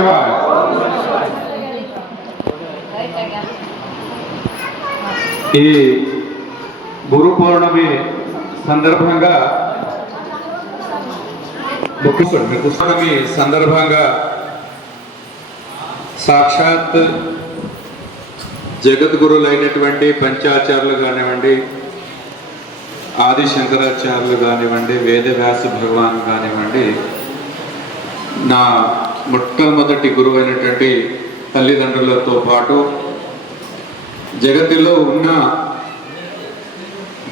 శివాయ. ఈ గురు పౌర్ణమి సందర్భంగా సాక్షాత్ జగద్గురులైనటువంటి పంచాచార్యులు కానివ్వండి, ఆది శంకరాచార్యులు కానివ్వండి, వేదవ్యాస భగవాన్ కానివ్వండి, నా మొట్టమొదటి గురువు అయినటువంటి తల్లిదండ్రులతో పాటు జగత్తులో ఉన్న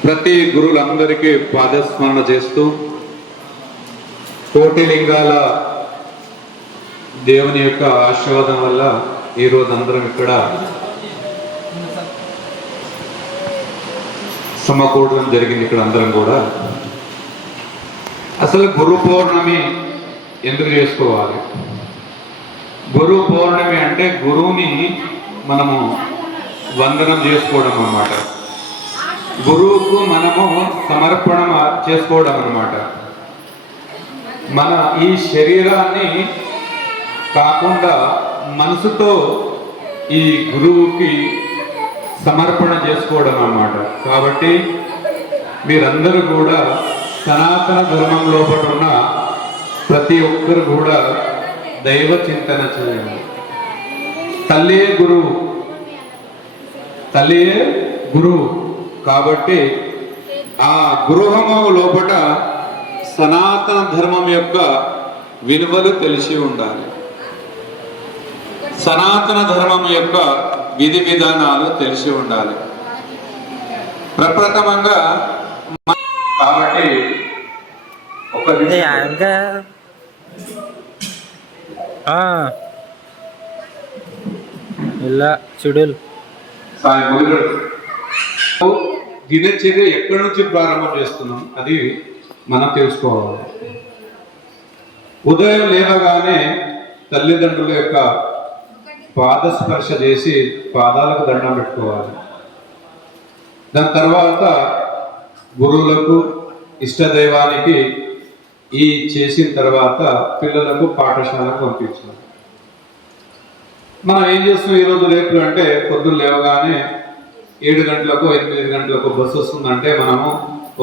ప్రతి గురువులందరికీ పాదస్మరణ చేస్తూ కోటి లింగాల దేవుని యొక్క ఆశీర్వాదం వల్ల ఈరోజు అందరం ఇక్కడ సమకూడడం జరిగింది. ఇక్కడ అందరం కూడా అసలు గురు పౌర్ణమి ఎందుకు చేసుకోవాలి? గురు పౌర్ణమి అంటే గురువుని మనము వందనం చేసుకోవడం అన్నమాట. గురువుకు మనము సమర్పణ చేసుకోవడం అన్నమాట. మన ఈ శరీరాన్ని కాకుండా మనసుతో ఈ గురువుకి సమర్పణ చేసుకోవడం అన్నమాట. కాబట్టి మీరందరూ కూడా సనాతన ధర్మం లోపల ఉన్న ప్రతి ఒక్కరు కూడా దైవ చింతన చేయండి. తల్లియే గురువు, తల్లియే గురువు. కాబట్టి ఆ గృహము లోపల సనాతన ధర్మం యొక్క విలువలు తెలిసి ఉండాలి. సనాతన ధర్మం యొక్క విధి విధానాలు తెలిసి ఉండాలి. ప్రప్రథమంగా కాబట్టి ఒక చూడలు దినచర్య ఎక్కడి నుంచి ప్రారంభం చేస్తున్నాం అది మనం తెలుసుకోవాలి. ఉదయం లేవగానే తల్లిదండ్రుల యొక్క పాదస్పర్శ చేసి పాదాలకు దండం పెట్టుకోవాలి. దాని తర్వాత గురువులకు, ఇష్టదైవానికి ఈ చేసిన తర్వాత పిల్లలకు పాఠశాలకు పంపించాలి. మనం ఏం చేస్తాం ఈరోజు రేపులు అంటే పొద్దున్న లేవగానే 7 గంటలకు 8 గంటలకు బస్సు వస్తుందంటే మనము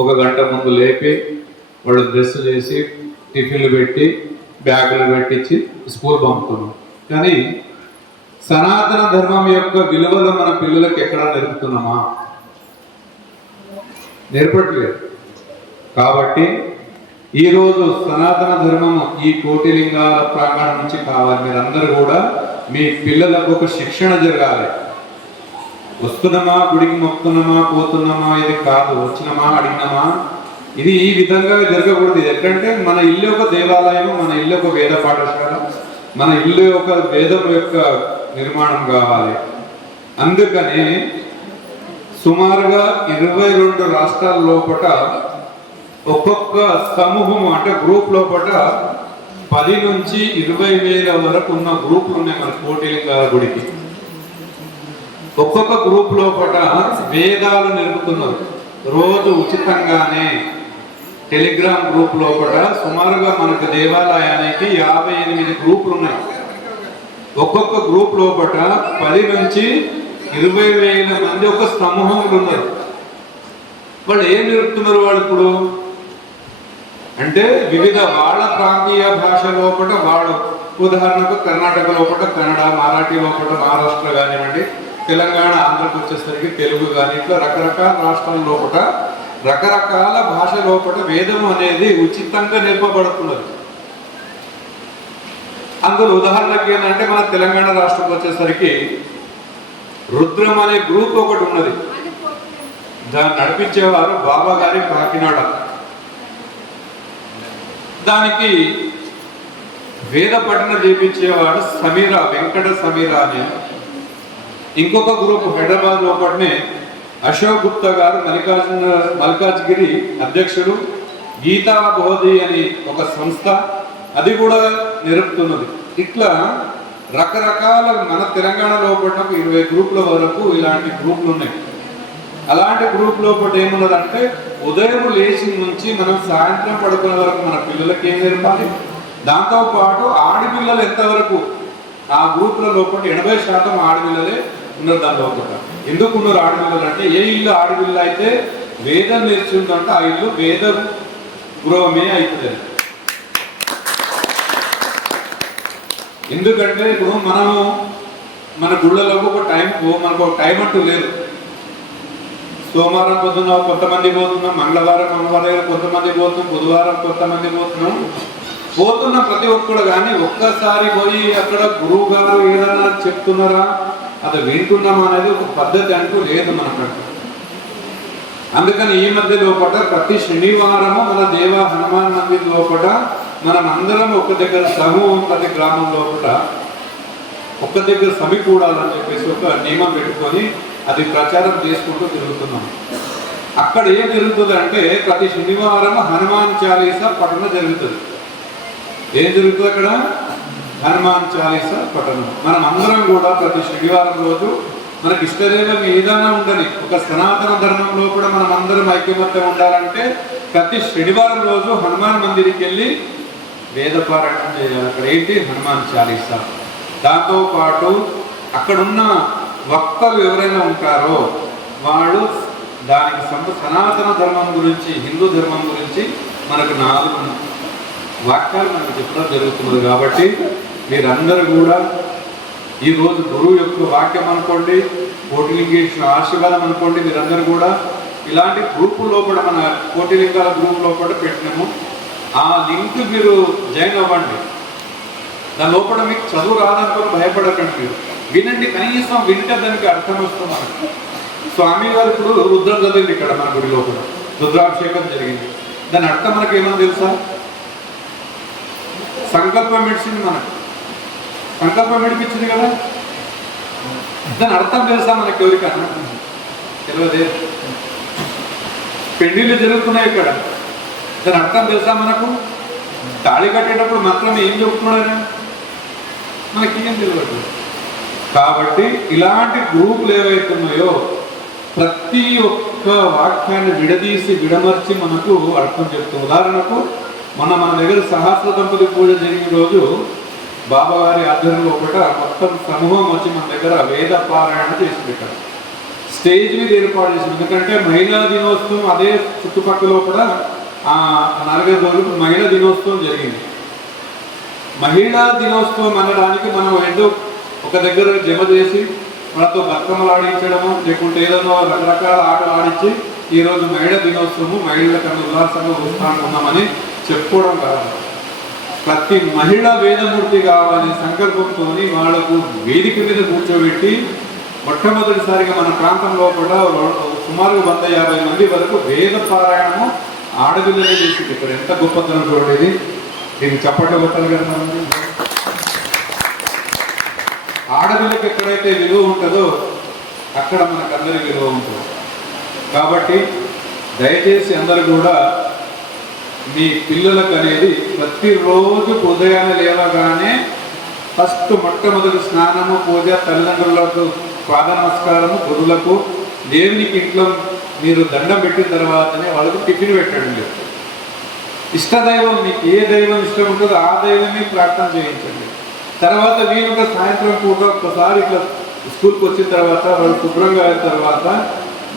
1 గంట ముందు లేపి వాళ్ళు డ్రెస్ చేసి టిఫిన్లు పెట్టి బ్యాగులు పెట్టించి స్కూల్ పంపుతున్నాం. కానీ సనాతన ధర్మం యొక్క విలువలు మన పిల్లలకు ఎక్కడా నేర్పుతున్నామా? నేర్పట్లేదు. కాబట్టి ఈరోజు సనాతన ధర్మము ఈ కోటి లింగాల ప్రాంగణం నుంచి కావాలి. మీరందరూ కూడా మీ పిల్లలకు ఒక శిక్షణ జరగాలి. వస్తున్నామా, గుడికి మొక్కుతున్నామా, పోతున్నామా, ఇది కాదు. వచ్చినామా, అడిగినామా, ఇది ఈ విధంగా జరగకూడదు. ఇది ఎక్కడంటే మన ఇల్లు ఒక దేవాలయం, మన ఇల్లు ఒక వేద పాఠశాల, మన ఇల్లు ఒక వేదం యొక్క నిర్మాణం కావాలి. అందుకని సుమారుగా 22 రాష్ట్రాల లోపల ఒక్కొక్క సమూహం అంటే గ్రూప్ లోపల 10 నుంచి 20,000 వరకు ఉన్న గ్రూపులు ఉన్నాయి మన కోటి లింగాల గుడికి. ఒక్కొక్క గ్రూప్ లోపల వేదాలు నేర్పుతున్నారు. రోజు ఉచితంగానే టెలిగ్రామ్ గ్రూప్ లోపల సుమారుగా మనకు దేవాలయానికి 58 గ్రూపులు ఉన్నాయి. ఒక్కొక్క గ్రూప్ లోపల 10 నుంచి 20,000 మంది ఒక సమూహంలో ఉన్నారు. వాళ్ళు ఏం నేర్పుతున్నారు? వాళ్ళు ఇప్పుడు అంటే వివిధ వాళ్ళ ప్రాంతీయ భాష లోపల వాళ్ళు, ఉదాహరణకు కర్ణాటక లోపల కన్నడ, మరాఠీ లోపల మహారాష్ట్ర కానివ్వండి, తెలంగాణ, ఆంధ్రకు వచ్చేసరికి తెలుగు కానీ, ఇట్లా రకరకాల రాష్ట్రాల లోపల రకరకాల భాష లోపల వేదం అనేది ఉచితంగా నేర్పబడుతున్నది. అందులో ఉదాహరణకి ఏంటంటే మన తెలంగాణ రాష్ట్రంలో వచ్చేసరికి రుద్రం అనే గ్రూప్ ఒకటి ఉన్నది. దాన్ని నడిపించేవారు బాబా గారి కాకినాడ. దానికి వేద పఠన చేపించేవాడు సమీరా, వెంకట సమీరా అని. ఇంకొక గ్రూప్ హైదరాబాద్ లోపలనే అశోక్ గుప్తా గారు, మల్కాజ్గిరి అధ్యక్షుడు, గీతా బోధి అని ఒక సంస్థ, అది కూడా నేర్పుతున్నది. ఇట్లా రకరకాల మన తెలంగాణ లోపల 20 గ్రూపుల వరకు ఇలాంటి గ్రూపులు ఉన్నాయి. అలాంటి గ్రూప్ లోపల ఏమున్నదంటే ఉదయం లేచి నుంచి మనం సాయంత్రం పడుకునే వరకు మన పిల్లలకి ఏం నేర్పాలి, దాంతోపాటు ఆడపిల్లలు ఎంతవరకు ఆ గ్రూప్ల లోపల 80% ఆడపిల్లలే ఉన్నారు దాని లోపల. ఎందుకు ఉన్నారు ఆడపిల్లలు అంటే, ఏ ఇల్లు ఆడపిల్ల అయితే వేదం నేర్చుకుందంటే ఆ ఇల్లు వేద గృహమే అవుతుంది. ఎందుకంటే ఇప్పుడు మనము మన గుళ్ళలోకి ఒక మనకు ఒక టైం అంటూ లేదు. సోమవారం పొద్దున కొంతమంది పోతున్నాం, మంగళవారం కొంతమంది పోతున్నాం, బుధవారం కొంతమంది పోతున్న ప్రతి ఒక్కరు కానీ ఒక్కసారి పోయి అక్కడ గురువు గారు ఏదైనా చెప్తున్నారా, అది వింటున్నామా అనేది ఒక పద్ధతి అంటూ లేదు మనకు. అందుకని ఈ మధ్య లోపల ప్రతి శనివారము మన దేవ హనుమాన్ మందిర్ లోపల మనం అందరం ఒక దగ్గర సమూహం, ప్రతి గ్రామం లోపల ఒక్క దగ్గర సమకూడాలని చెప్పేసి ఒక నియమం పెట్టుకొని అది ప్రచారం చేసుకుంటూ తిరుగుతున్నాం. అక్కడ ఏం జరుగుతుంది అంటే, ప్రతి శనివారం హనుమాన్ చాలీసా పఠనం జరుగుతుంది. ఏం జరుగుతుంది అక్కడ? హనుమాన్ చాలీసా పఠనం. మనం అందరం కూడా ప్రతి శనివారం రోజు మనకి ఇష్టదైవం ఏదైనా ఉండని, ఒక సనాతన ధర్మంలో కూడా మనం అందరం ఐక్యమత్యం ఉండాలంటే ప్రతి శనివారం రోజు హనుమాన్ మందిరికి వెళ్ళి వేదపారాయణం చేయాలి. అక్కడ ఏంటి? హనుమాన్ చాలీసా. దాంతోపాటు అక్కడున్న వక్తలు ఎవరైనా ఉంటారో వాళ్ళు దానికి సనాతన ధర్మం గురించి, హిందూ ధర్మం గురించి మనకు 4 వాక్యాలు మనకు చెప్పడం జరుగుతున్నది. కాబట్టి మీరందరూ కూడా ఈరోజు గురువు యొక్క వాక్యం అనుకోండి, కోటిలింగేశ్వర ఆశీర్వాదం అనుకోండి, మీరందరూ కూడా ఇలాంటి గ్రూపు లోపల మన కోటిలింగాల గ్రూప్ లోపల పెట్టినాము. ఆ లింక్ మీరు జాయిన్ అవ్వండి. దాని లోపల మీకు చదువు రాదనుకొని భయపడకండి. మీరు వినండి, కనీసం వింటే దానికి అర్థం వస్తుంది మనకు. స్వామి గారు ఇప్పుడు రుద్రం చదివింది ఇక్కడ మన గుడి లోపల, రుద్రాభిషేకం జరిగింది. దాని అర్థం మనకి ఏమన్నా తెలుసా? సంకల్పం మెడిసిన్, మనకు సంకల్పం మెడిపించింది కదా. దాని అర్థం తెలుసా మనకి? ఎవరికన్నా తెలియదే. పెళ్లిళ్ళు జరుగుతున్నాయి ఇక్కడ, దాని అర్థం తెలుసా మనకు? తాళి కట్టేటప్పుడు మాత్రం ఏం చెబుతున్నాడు మనకి ఏం తెలియదు. కాబట్టి ఇలాంటి గ్రూపులు ఏవైతున్నాయో ప్రతి ఒక్క వాక్యాన్ని విడదీసి విడమర్చి మనకు అర్థం చెప్తుంది. ఉదాహరణకు మన దగ్గర సహస్ర దంపతి పూజ జరిగిన రోజు బాబావారి ఆధ్వర్యంలో ఒకట మొత్తం సమూహం వచ్చి మన దగ్గర వేద పారాయణ చేసింది. ఇక్కడ స్టేజ్ మీద ఏర్పాటు చేసింది. ఎందుకంటే మహిళా దినోత్సవం అదే చుట్టుపక్కల కూడా 4-5 రోజులు మహిళా దినోత్సవం జరిగింది. మహిళా దినోత్సవం అనడానికి మనం ఏదో ఒక దగ్గర జమ చేసి మనతో బతుకమ్మలు ఆడించడము, లేకుంటే ఏదైనా రకరకాల ఆటలు ఆడించి ఈరోజు మహిళా దినోత్సవము మహిళలకన్నా ఉల్లాసంగా ఉత్సాహంగా ఉన్నామని చెప్పుకోవడం కాదు. ప్రతి మహిళ వేదమూర్తి కావాలని సంకల్పంతో వాళ్లకు వేదిక మీద కూర్చోబెట్టి మొట్టమొదటిసారిగా మన ప్రాంతంలో కూడా సుమారు 150 మంది వరకు వేద పారాయణము ఆడపిల్లలే చేసింది. ఇక్కడ ఎంత గొప్పతనం చూడండి. దీనికి చప్పట్లు కొట్టాలి కదా. ఆడపిల్లకి ఎక్కడైతే విలువ ఉంటుందో అక్కడ మనకందరి విలువ ఉంటుంది. కాబట్టి దయచేసి అందరూ కూడా మీ పిల్లలకు అనేది ప్రతిరోజు ఉదయాన్నే లేవగానే ఫస్ట్ మొట్టమొదటి స్నానము, పూజ, తల్లిదండ్రులకు పాద నమస్కారము, గురువులకు, దేవునికి ఇంట్లో మీరు దండం పెట్టిన తర్వాతనే వాళ్ళకు టిఫిన్ పెట్టండి. ఇష్టదైవం, మీకు ఏ దైవం ఇష్టం ఉంటుందో ఆ దైవమే ప్రార్థన చేయించండి. తర్వాత వీలుగా సాయంత్రం పూట ఒక్కసారి ఇట్లా స్కూల్కి వచ్చిన తర్వాత వాళ్ళు శుభ్రంగా అయిన తర్వాత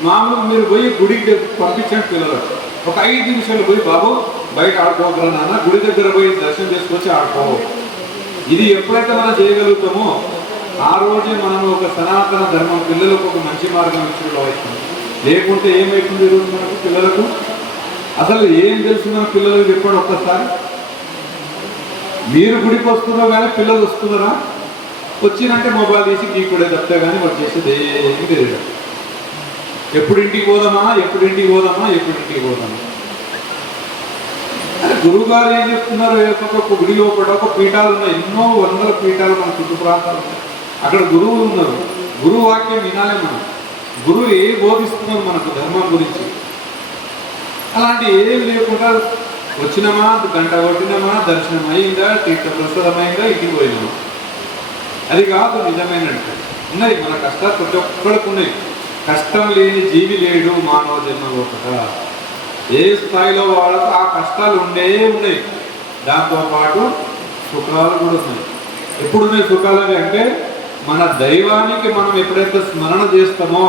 మామూలు మీరు పోయి గుడికి పంపించండి పిల్లలకు. ఒక 5 నిమిషాలు పోయి, బాబు బయట ఆడుకోగల నాన్న, గుడి దగ్గర పోయి దర్శనం చేసుకొచ్చి ఆడుకో. ఇది ఎప్పుడైతే మనం చేయగలుగుతామో ఆ రోజే మనం ఒక సనాతన ధర్మం పిల్లలకు ఒక మంచి మార్గం ఇచ్చిన అవుతుంది. లేకుంటే ఏమవుతుంది ఈరోజు మనకు పిల్లలకు? అసలు ఏం తెలుసు మన పిల్లలకు చెప్పండి ఒక్కసారి. మీరు గుడికి వస్తున్నారు కానీ పిల్లలు వస్తున్నారా? వచ్చినంటే మొబైల్ తీసి గీకుడే తప్పితే కానీ వాడు చేసేది ఏమి తెలియదు. ఎప్పుడు ఇంటికి పోదామా అని గురువు గారు ఏం చెప్తున్నారు? ఒక గుడి లోపల ఒక పీఠాలు ఉన్నాయి, ఎన్నో వందల పీఠాలు మన చుట్టూ ప్రాంతాలు ఉన్నాయి. అక్కడ గురువులు ఉన్నారు. గురువు వాక్యం వినాలి మనం. గురువు ఏ బోధిస్తున్నారు మనకు ధర్మం గురించి. అలాంటి ఏం లేకుండా వచ్చినామా, గంట కొట్టినామా, దర్శనం అయిందా, తీర్థ ప్రసాదమైందా, ఇంటికి పోయినామా, అది కాదు నిజమైనట్టు. ఉన్నాయి మన కష్టాలు ప్రతి ఒక్కరికి ఉన్నాయి. కష్టం లేని జీవి లేడు మానవ జన్మలో. ఏ స్థాయిలో వాళ్ళకు ఆ కష్టాలు ఉన్నాయి. దాంతోపాటు సుఖాలు కూడా ఉన్నాయి. ఎప్పుడున్నాయి సుఖాలని అంటే మన దైవానికి మనం ఎప్పుడైతే స్మరణ చేస్తామో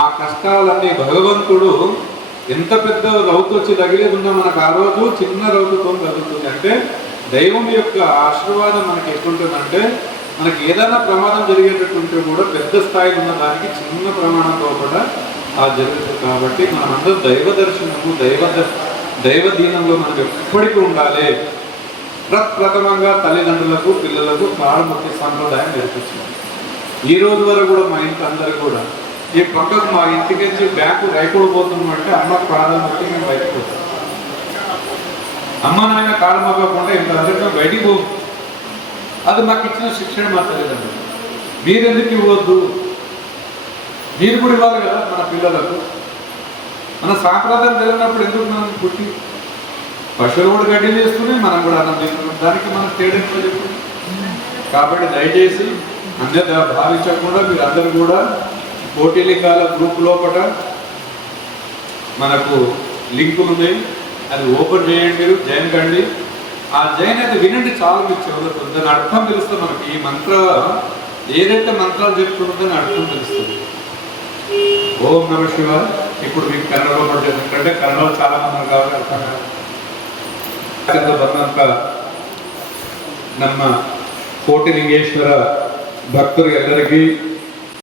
ఆ కష్టాలన్నీ భగవంతుడు ఎంత పెద్ద రౌతు వచ్చి తగిలేది ఉన్నా మనకు ఆ రోజు చిన్న రౌతుతో తగులుతుంది. అంటే దైవం యొక్క ఆశీర్వాదం మనకి ఎట్లుంటుందంటే మనకి ఏదైనా ప్రమాదం జరిగేటట్టుంటే కూడా పెద్ద స్థాయిలో ఉన్న దానికి చిన్న ప్రమాణంతో కూడా జరుగుతుంది. కాబట్టి మనమందరం దైవ దర్శనము దైవ దీనంలో మనం ఎప్పటికీ ఉండాలి. ప్రప్రథమంగా తల్లిదండ్రులకు పిల్లలకు కాళ్ళముక్తి సంప్రదాయం నేర్పించాలి. ఈ రోజు వరకు కూడా మా ఇంటి అందరు కూడా ఈ పక్కకు మా ఇంటికి వచ్చి బ్యాంకు రైతులు పోతున్నామంటే అమ్మ ప్రారంభకి మేము బయటకు పోతాం. అమ్మ నాయన కాళ్ళ మొక్కకుండా ఇంత అందరికీ బయటికి పో. అది మాకు ఇచ్చిన శిక్షణ మా తల్లిదండ్రులు. మీరెందుకు ఇవ్వద్దు? మీరు కూడా ఇవ్వాలి కదా మన పిల్లలకు. మన సాంప్రదాయం తెలియనప్పుడు ఎందుకు మనం పుట్టి పశువులు కూడా గడ్డి చేస్తున్నాయి, మనం కూడా అన్నం చేస్తున్నాం. దానికి మనం తేడా చెప్పు. కాబట్టి దయచేసి అన్యత భావించకుండా మీరందరూ కూడా కోటిలింగాల గ్రూప్ లోపల మనకు లింకులు ఉన్నాయి, అది ఓపెన్ చేయండి, మీరు జాయిన్ కండి. ఆ జాయిన్ అయితే వినండి, చాలా మీకు చదువుతుంది. దాని అర్థం తెలుస్తుంది మనకి. ఈ మంత్ర ఏదైతే మంత్రాలు చెప్తుందో దాని అర్థం తెలుస్తుంది. ఓం నమ శివ. ఇప్పుడు మీకు కన్నడలో పడుతుంది, ఎందుకంటే కన్నడలో చాలా మంది కాబట్టి అర్థం ಬಂದಂತ ನಮ್ಮ ಕೋಟಿಲಿಂಗೇಶ್ವರ ಭಕ್ತರಿಗೆಲ್ಲರಿಗೂ